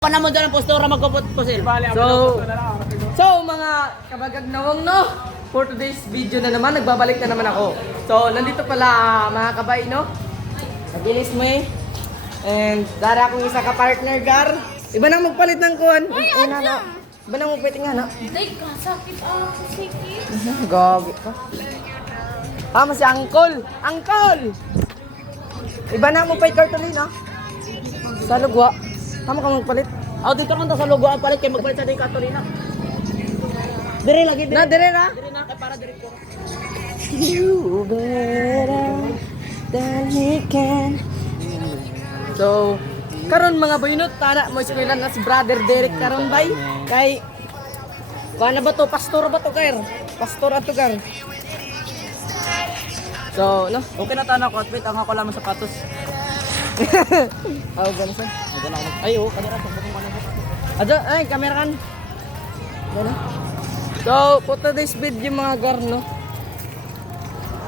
Ano mo doon ang postura magpupot-pusil? So mga kabagagnawang no, for today's video na naman, nagbabalik na naman ako. So nandito pala mga kabay no, nagilis mo eh. And dara akong isa ka partner gar. Iba nang magpalit ng kuwan. Ay na. Iba nang magpalit nga na. Day ka, sakit ako, sikit. Gagi ka. Tama si Uncle. Uncle! Iba nang magpalit cartolina. Sa lugwa. Tama ka magpalit. Ako dito naman sa lugo ang palit kay magpalit sa day Katorina. Dire lagi dire. Na dire na. Dire na kay para dire ko. You better than he can. So, karon mga boynot, tana mo eskwela na si Brother Derek karon bay. Kay paano ba to? Pastor ba to kay? Pastor ato kar. So, no. Okay na tana ko outfit ang ako lamang sapatos. Oh, ganun sa. Ay oh, kadara sa bukong ano. Aja, ay camera kan. Ganun. So, for today's video mga gar, no.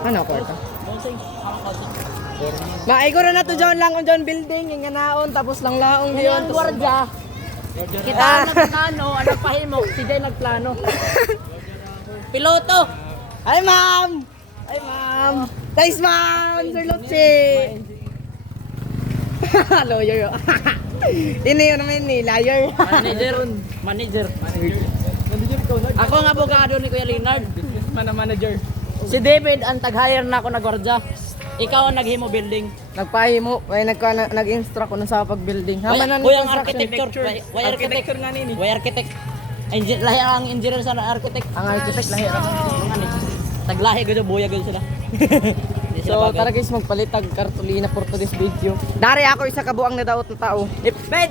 Ano ko ito? Maiguro na to John lang on John building yung naon tapos lang laong Ngayon, yun. gwardiya. Kita nagplano, ano pahimok, si Jay nagplano. Piloto. Ay ma'am. Ay ma'am. Thanks ma'am. Sir Luchi. Lawyer yun. Ini yun naman ni liar. Manager. Ako ang abogado ni Kuya Leonard. Businessman na manager. Si David ang tag-hire na ako na gwardiya. Ikaw ang naghimo building. Nagpahimo, ay nag-instruct ko na sa pag-building. Kuya ang construction. architecture. Why Architecture nga nini. Why architect? Lahi ang engineer sa architect. Ang architect lahi ra. Taglahi gud buya gud sila. Hindi sila So bagay. tara guys, magpalitag kartolina for today's video. Dari ako isa ka buang nadaot na tao. Iped!